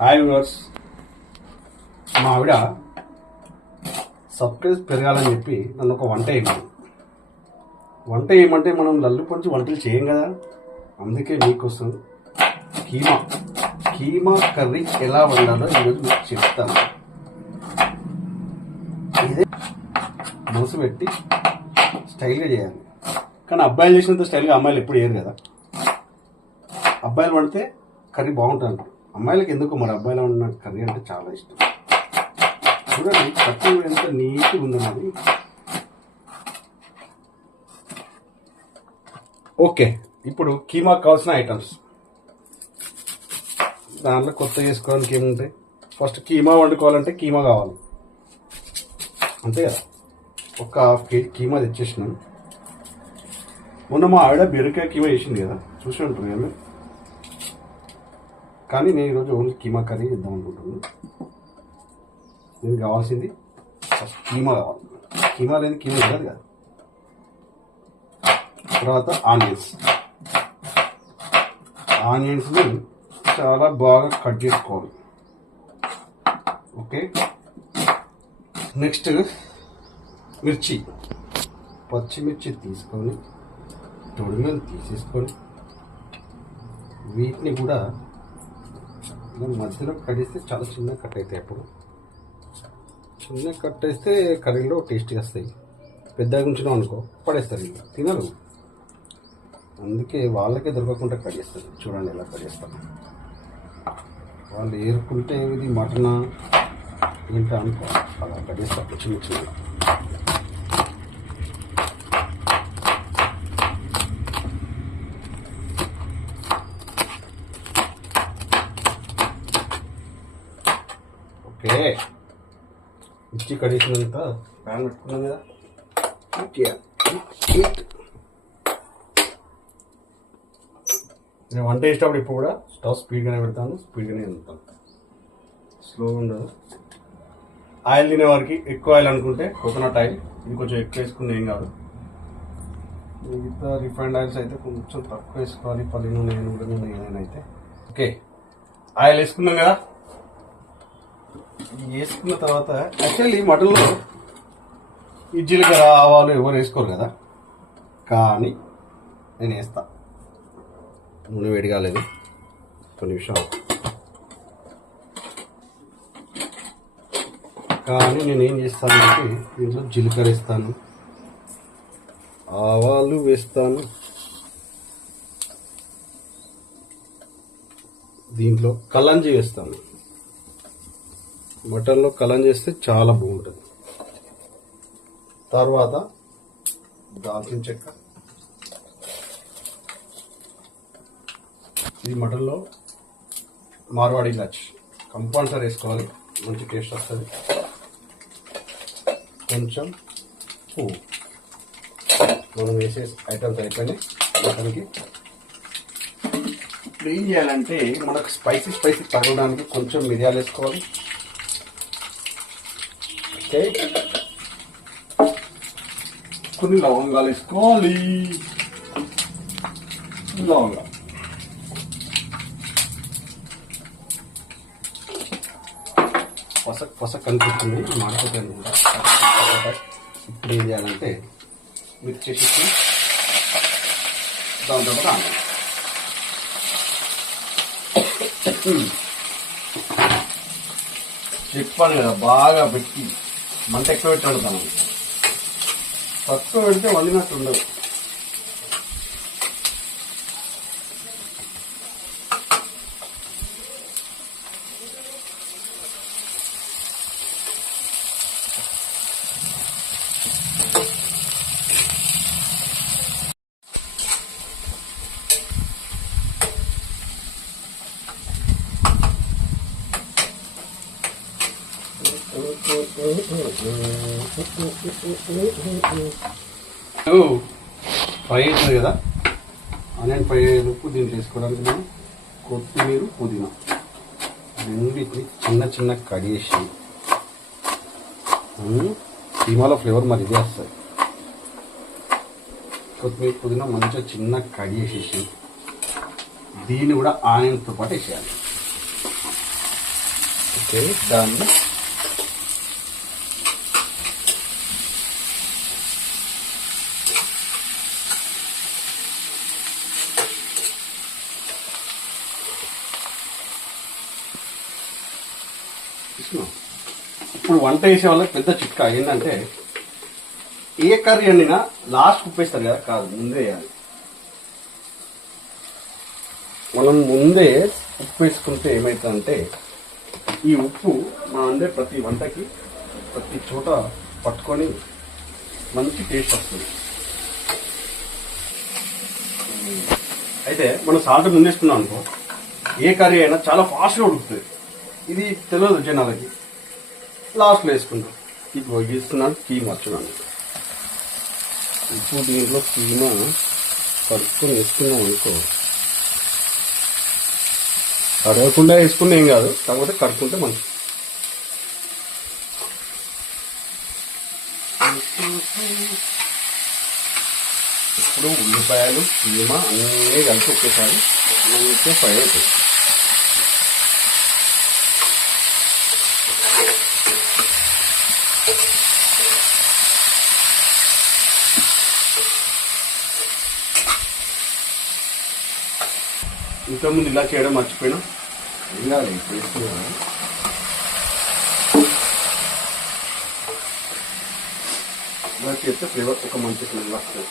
Hi viewers మా ఆవిడ subscribe పెరగాలని చెప్పి నన్ను ఒక వంట వేయమని. వంట ఏమంటే మనం లల్లు పొంచి వంటలు చేయం కదా. అందుకే మీకోసం కీమా కీమా కర్రీ ఎలా వండాలో ఈరోజు మీకు చెప్తాను. ఇదే మనసు పెట్టి స్టైల్గా చేయాలి. కానీ అబ్బాయిలు చేసినంత స్టైల్గా అమ్మాయిలు ఎప్పుడు చేయరు కదా. అబ్బాయిలు వండితే కర్రీ బాగుంటుంది అమ్మాయిలకి ఎందుకు? మరి అబ్బాయిలో ఉన్న కర్రీ అంటే చాలా ఇష్టం. చూడండి పచ్చి ఎంత నీట్గా ఉందన్నది ఓకే ఇప్పుడు కీమా కావాల్సిన ఐటమ్స్. దాంట్లో కొత్త చేసుకోవడానికి ఏముంటాయి? ఫస్ట్ కీమా వండుకోవాలంటే కీమా కావాలి. అంతే కదా? ఒక హాఫ్ కేజీ కీమా తెచ్చేసినాను మొన్న మా ఆవిడ బీరకాయ కీమా వేసింది కదా చూసి ఉంటారు కదా కానీ నేను ఈరోజు ఓన్లీ కీమా కర్రీ ఇద్దాం అనుకుంటున్నాను దీనికి కావాల్సింది ఫస్ట్ కీమా కావాలి. కీమా లేని కీమా ఉండదు కదా. తర్వాత ఆనియన్స్. ఆనియన్స్ని చాలా బాగా కట్ చేసుకోవాలి. ఓకే? నెక్స్ట్ మిర్చి. పచ్చిమిర్చి తీసుకొని తొడిమలు తీసేసుకొని వీటిని కూడా ఇలా మధ్యలో కడిస్తే చాలా చిన్న కట్ అవుతాయి అప్పుడు. చిన్న కట్ వేస్తే కర్రీలో టేస్ట్గా వస్తాయి. పెద్దగా ఉంచినాం అనుకో పడేస్తారు ఇంకా. తినరు. అందుకే వాళ్ళకే దొరకకుండా కట్ చేస్తారు. చూడండి ఎలా కట్ చేస్తారు. వాళ్ళు ఏరుకుంటే ఇది మటనా ఏంటో అనుకో అలా కట్ చేస్తారు. చిన్న చిన్నగా ఓకే మిర్చి కడిగినంత ప్యాన్ పెట్టుకున్నాం కదా. నేను వంట చేసేటప్పుడు ఇప్పుడు కూడా స్టవ్ స్పీడ్గానే పెడతాను స్పీడ్గానే వెళ్తాను స్లోగా ఉండదు. ఆయిల్ తినే వారికి ఎక్కువ ఆయిల్ అనుకుంటే కోకోనట్ ఆయిల్. ఇది కొంచెం ఎక్కువ వేసుకుని ఏం కాదు. మిగతా రిఫైండ్ ఆయిల్స్ అయితే కొంచెం తక్కువ వేసుకోవాలి. పల్లి నూనె నూనె నూనె అయితే. ఓకే. ఆయిల్ వేసుకున్నాం కదా? వేసుకున్న తర్వాత యాక్చువల్లీ మటన్లో ఈ జీలకర్ర ఆవాలు ఎవరు వేసుకోరు కదా. కానీ నేను వేస్తా. నూనె వేడి కాలేదు. కొన్ని నిమిషం. కానీ నేను ఏం చేస్తానంటే దీంట్లో జీలకర్ర వేస్తాను. ఆవాలు వేస్తాను. దీంట్లో కలంజీ వేస్తాను. మటన్లో కలం చేస్తే చాలా బాగుంటుంది. తర్వాత దాల్చిన చెక్క. ఇది మటన్లో మార్వాడి ఇలాచి. కంపల్సరీ వేసుకోవాలి. మంచి టేస్ట్ వస్తుంది. కొంచెం పువ్వు మనం వేసే ఐటమ్స్ అయిపోయినాయి మటన్కి. ఇప్పుడు ఏం చేయాలంటే మనకు స్పైసీ స్పైసీ తగలడానికి కొంచెం మిరియాలు వేసుకోవాలి. ఓకే కొన్ని లవంగాలు వేసుకోవాలి లవంగా పసక్ పసక్ అనిపిస్తుంది మాడిపోతే అనుకుంటా ఇప్పుడు ఏం చేయాలంటే మిర్చి వేసేసి దాని తర్వాత. చెప్పాను కదా బాగా పెట్టి మంట ఎక్కువ పెట్టి వండుతాను తక్కువ పెడితే వండినట్టు ఉండదు. ఫ్రై అవుతుంది కదా? ఆనియన్ ఫ్రై అయ్యేందుకు దీన్ని వేసుకోవడానికి మనం కొత్తిమీర పుదీనా. రెండింటిని చిన్న చిన్న కడిగేసి కీమాలో ఫ్లేవర్ మరి ఇదే వస్తుంది. కొత్తిమీర పుదీనా మంచిగా చిన్న కడిగేసేసి దీన్ని కూడా ఆనియన్తో పాటు వేసేయాలి. ఓకే దాన్ని తీసుకున్నాం. ఇప్పుడు వంట చేసే వాళ్ళకి పెద్ద చిట్కా ఏంటంటే ఏ కర్రీ వండినా లాస్ట్ ఉప్పేస్తారు కదా కాదు ముందే వేయాలి. మనం ముందే ఉప్పు వేసుకుంటే ఏమవుతుందంటే ఈ ఉప్పు మనం వండే ప్రతి వంటకి ప్రతి చోట పట్టుకొని మంచి టేస్ట్ వస్తుంది. అయితే మనం సాల్ట్ ముందేసుకున్నాం అనుకో ఏ కర్రీ అయినా చాలా ఫాస్ట్గా ఉడుకుతుంది. ఇది తెలియదు జనాలకి. లాస్ట్లో వేసుకుంటాం. ఇప్పుడు ఇస్తున్నాను కీమ వచ్చున్నాను ఇప్పుడు దీంట్లో కీమ కలుపుకొని వేసుకున్నాం అనుకో. కడగకుండా వేసుకున్నా ఏం కాదు కాకపోతే కడుక్కుంటే మంచిది. ఇప్పుడు ఉల్లిపాయలు కీమ అన్నీ కలిపి ఒకేసారి మంచిగా ఫ్రై అవుతాయి ఇంతకుముందు ఇలా చేయడం మర్చిపోయినా? వేసుకున్నాను ఇలా చేస్తే ఫ్లేవర్ ఒక మంచి ఫ్లేవర్ వస్తుంది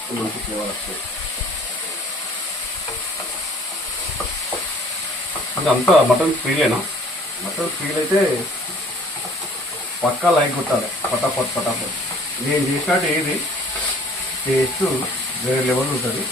ఒక మంచి ఫ్లేవర్ వస్తుంది అంటే అంతా మటన్ ఫ్రీలేనా మటన్ ఫ్రీలు అయితే పక్కా లైక్ కొట్టాలి పటాపట్ పటాపట్. నేను చేసినట్టు ఏది టేస్ట్ వేరే లెవెల్ ఉంటుంది.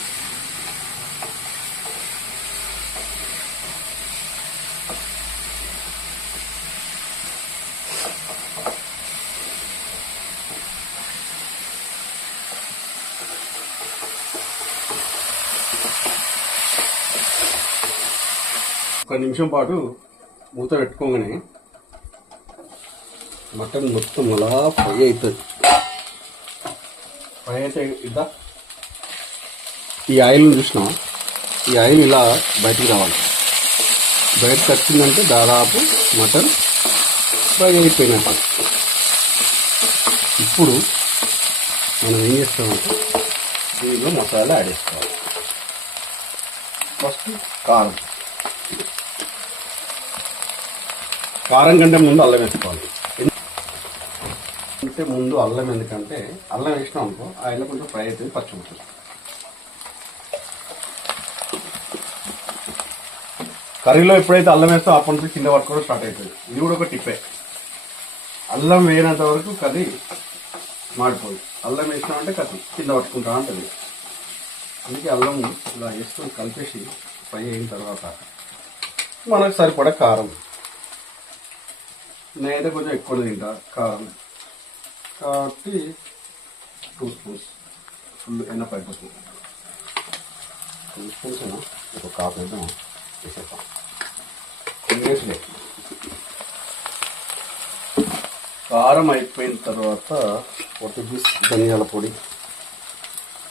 నిమిషం పాటు మూత పెట్టుకోగానే మటన్ మొత్తం అలా ఫ్రై అవుతుంది ఫ్రై అయితే ఇద్దా? ఈ ఆయిల్ చూసినా ఈ ఆయిల్ ఇలా బయటికి రావాలి. బయటకు వచ్చిందంటే దాదాపు మటన్ ఫ్రై అయిపోయినట్టు ఇప్పుడు మనం ఏం చేస్తామంటే దీనిలో మసాలా యాడ్ చేసుకోవాలి. ఫస్ట్ కారం. కారం కంటే ముందు అల్లం వేసుకోవాలి. అంటే ముందు అల్లం ఎందుకంటే అల్లం వేసినాం అనుకో ఆయన కొంచెం ఫ్రై అవుతుంది పచ్చిమిర్చి కర్రీలో ఎప్పుడైతే అల్లం వేస్తో అప్పటి నుంచి కింద పట్టుకోవడం స్టార్ట్ అవుతుంది. ఇది కూడా ఒక టిప్పే. అల్లం వేయనంత వరకు కర్రీ మాడిపోదు. అల్లం వేసినామంటే కర్రీ కింద పట్టుకుంటా ఉంటుంది అందుకే అల్లం ఇలా వేసుకొని కలిపేసి ఫ్రై అయిన తర్వాత మనకు సరిపడా కారం. నేనైతే కొంచెం ఎక్కువ తింటా. కారం. కాబట్టి టూ స్పూన్స్. ఫుల్ ఎన్నప అయిపోతుంది టూ స్పూన్స్ ఒక కాఫ్ వేద్దాం వేసేద్దాం ఇంగ్లీష్లే కారం అయిపోయిన తర్వాత పొట్టుగీస్ ధనియాల పొడి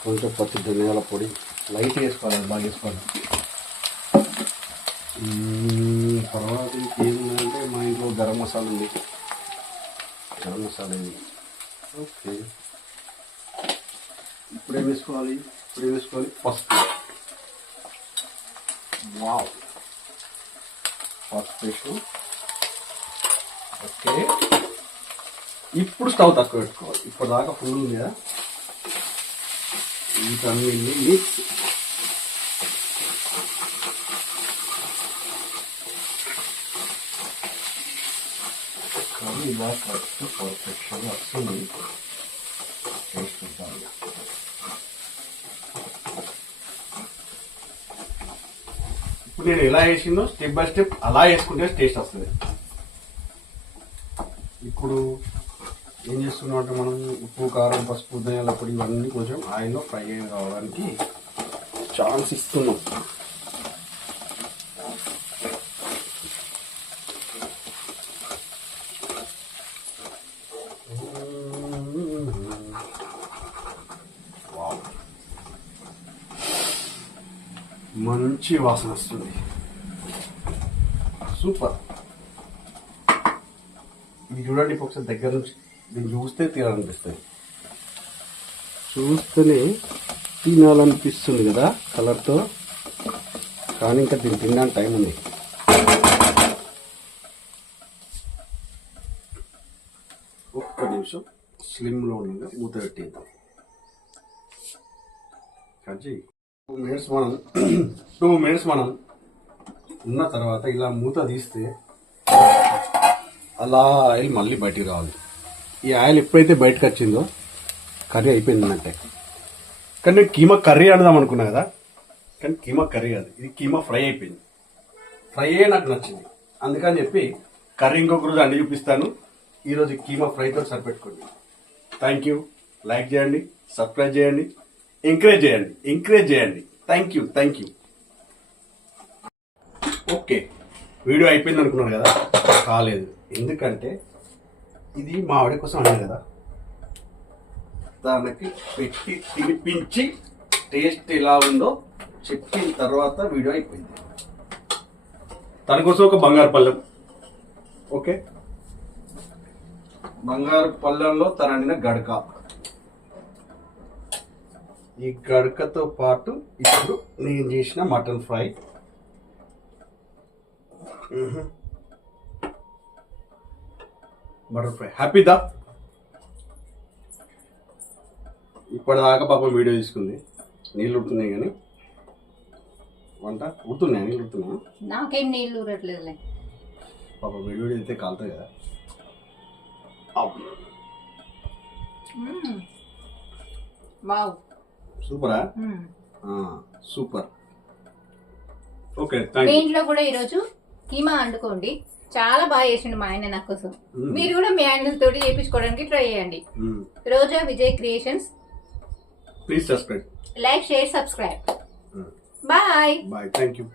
కొంచెం పచ్చి ధనియాల పొడి. లైట్ వేసుకోవాలి బాగా వేసుకోవాలి. దీని తర్వాత ఇంకేంటంటే మా ఇంట్లో గరం మసాలా ఉంది. గరం మసాలా ఇది ఓకే. ఇప్పుడు ఏం వేసుకోవాలి ఇప్పుడు ఏం వేసుకోవాలి. పసుపు వావ్. పసుపు వేసు ఓకే. ఇప్పుడు స్టవ్ తక్కువ పెట్టుకోవాలి. ఇప్పుడు దాకా ఫుల్ ఉంది కదా. ఇంకా మిక్స్ కానీ ఇలా కరెక్ట్ పర్ఫెక్షన్ వస్తుంది టేస్ట్ ఇప్పుడు నేను ఎలా వేసిందో స్టెప్ బై స్టెప్ అలా వేసుకుంటే టేస్ట్ వస్తుంది. ఇప్పుడు ఏం చేస్తున్నాం అంటే మనం ఉప్పు కారం పసుపు ధనియాల పొడి ఇవన్నీ కొంచెం ఆయిల్లో ఫ్రై కావడానికి ఛాన్స్ ఇస్తున్నాం వావ్. మంచి వాసన వస్తుంది. సూపర్. ఇది చూడండి ఒకసారి దగ్గర నుంచి. దీన్ని చూస్తే తినాలనిపిస్తుంది చూస్తేనే తినాలనిపిస్తుంది కదా కలర్తో. కానీ ఇంకా దీన్ని తినడానికి టైం ఉంది. ఒక్క నిమిషం. స్లిమ్లో ఉండగా మూత పెట్టేద్దాం కజ్జి టూ మినిట్స్ మనం టూ మినిట్స్ మనం ఉన్న తర్వాత ఇలా మూత తీస్తే అలా ఆయిల్ మళ్ళీ బయటికి రావాలి. ఈ ఆయిల్ ఎప్పుడైతే బయటకు వచ్చిందో కర్రీ అయిపోయింది అన్నట్టే. కానీ నేను కీమా కర్రీ అడదాం అనుకున్నా కదా? కానీ కీమా కర్రీ కాదు ఇది కీమా ఫ్రై అయిపోయింది. ఫ్రై అయ్యే నాకు నచ్చింది. అందుకని చెప్పి కర్రీ ఇంకొక రోజు అన్ని చూపిస్తాను. ఈరోజు కీమా ఫ్రైతో సరిపెట్టుకోండి. థ్యాంక్ యూ లైక్ చేయండి సబ్స్క్రైబ్ చేయండి. ఎంకరేజ్ చేయండి. ఎంకరేజ్ చేయండి. Thank you thank you okay video అయిపోయింది అనుకున్నాను కదా? కాలేదు. ఎందుకంటే ఇది మా ఆవిడ కోసం అన్నాను కదా? దానికి పెట్టి తినిపించి టేస్ట్ ఎలా ఉందో చెప్పిన తర్వాత వీడియో అయిపోయింది. తన కోసం ఒక బంగారు పళ్ళెం. ఓకే బంగారు పళ్ళెంలో తనండిన గడక. ఈ గడకతో పాటు ఇప్పుడు నేను చేసిన mutton fry. Mutton fry. Happy దా? ఇప్పటిదాకా పాపం వీడియో తీసుకుంది. నీళ్ళు ఉడుతున్నాయి కానీ. వంట? ఉడుతున్నాయి? నీళ్ళు ఉడుతున్నాయి? నాకేం నీళ్ళు ఊరట్లేదులే. పాపం వీడియో అయితే కాలుతాయి కదా. వావ్. సూపరా? సూపర్. ఓకే ఇంట్లో కూడా ఈరోజు కీమా వండుకోండి చాలా బాగా చేసిండు మా ఆయన నా కోసం. మీరు కూడా మీ ఆయన తోటి చేపించుకోవడానికి ట్రై చేయండి. Roja Vijay creations. Please subscribe like share subscribe. Bye. Bye thank you